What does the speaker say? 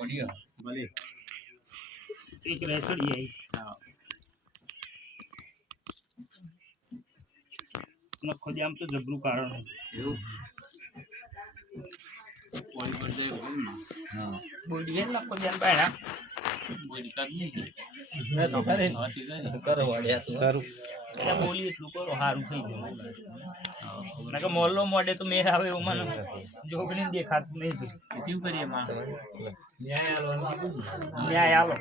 बढ़िया भले एक रेसर ये हां न खोजे हम तो जबरु कारण है कोई पर जाए हो हां बोल ये न खोजे हम बैठा बोल कर नहीं है मैं तो करे करवाड़िया तो करू એટલે બોલી સારું થઈ ગયું કે મોલ્લો મોડે તો મેર આવે એવું માનો જોગ નહીં દેખાતું નહીં કરીએ ન્યાય આવો